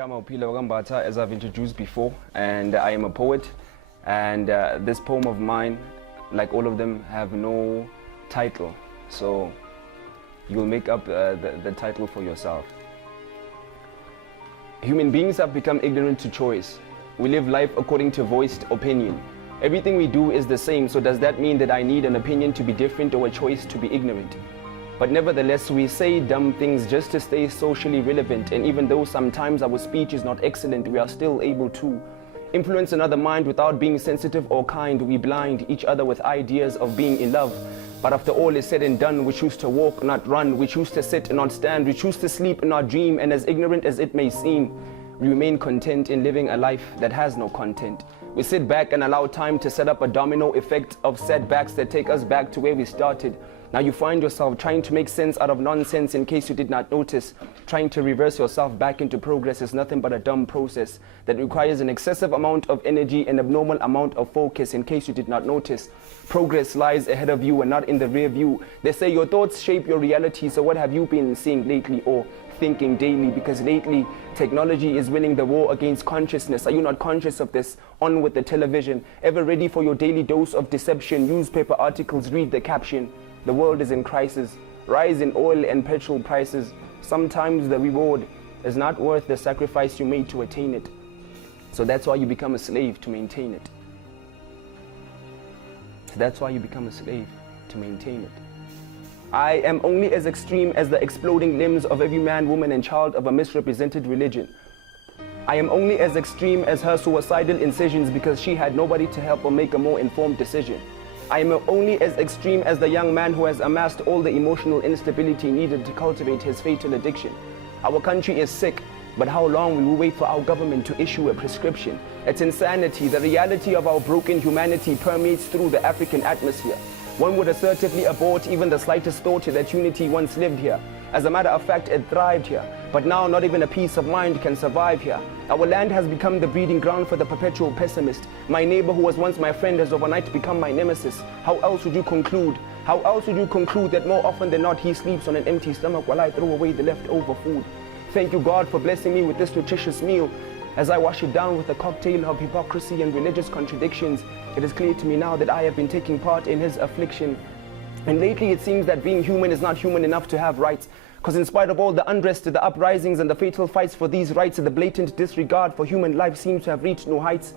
Igama Uphile Wakambatha, as I've introduced before, and I am a poet. And this poem of mine, like all of them, have no title. So you'll make up the title for yourself. Human beings have become ignorant to choice. We live life according to voiced opinion. Everything we do is the same, so does that mean that I need an opinion to be different or a choice to be ignorant? But nevertheless, we say dumb things just to stay socially relevant, and even though sometimes our speech is not excellent, we are still able to influence another mind without being sensitive or kind. We blind each other with ideas of being in love. But after all is said and done, we choose to walk, not run. We choose to sit and not stand. We choose to sleep and not dream. And as ignorant as it may seem, we remain content in living a life that has no content. We sit back and allow time to set up a domino effect of setbacks that take us back to where we started. Now you find yourself trying to make sense out of nonsense. In case you did not notice, trying to reverse yourself back into progress is nothing but a dumb process that requires an excessive amount of energy and abnormal amount of focus. In case you did not notice, progress lies ahead of you and not in the rear view. They say your thoughts shape your reality, so what have you been seeing lately or thinking daily? Because lately, technology is winning the war against consciousness. Are you not conscious of this? On with the television, ever ready for your daily dose of deception. Newspaper articles, read the caption. The world is in crisis, rise in oil and petrol prices. Sometimes the reward is not worth the sacrifice you made to attain it. So that's why you become a slave to maintain it. That's why you become a slave to maintain it. I am only as extreme as the exploding limbs of every man, woman, and child of a misrepresented religion. I am only as extreme as her suicidal incisions because she had nobody to help or make a more informed decision. I am only as extreme as the young man who has amassed all the emotional instability needed to cultivate his fatal addiction. Our country is sick, but how long will we wait for our government to issue a prescription? It's insanity. The reality of our broken humanity permeates through the African atmosphere. One would assertively abort even the slightest thought that unity once lived here. As a matter of fact, it thrived here. But now not even a peace of mind can survive here. Our land has become the breeding ground for the perpetual pessimist. My neighbor who was once my friend has overnight become my nemesis. How else would you conclude? How else would you conclude that more often than not he sleeps on an empty stomach while I throw away the leftover food? Thank you, God, for blessing me with this nutritious meal. As I wash it down with a cocktail of hypocrisy and religious contradictions, it is clear to me now that I have been taking part in his affliction. And lately it seems that being human is not human enough to have rights. Because in spite of all the unrest, the uprisings and the fatal fights for these rights, the blatant disregard for human life seems to have reached no heights.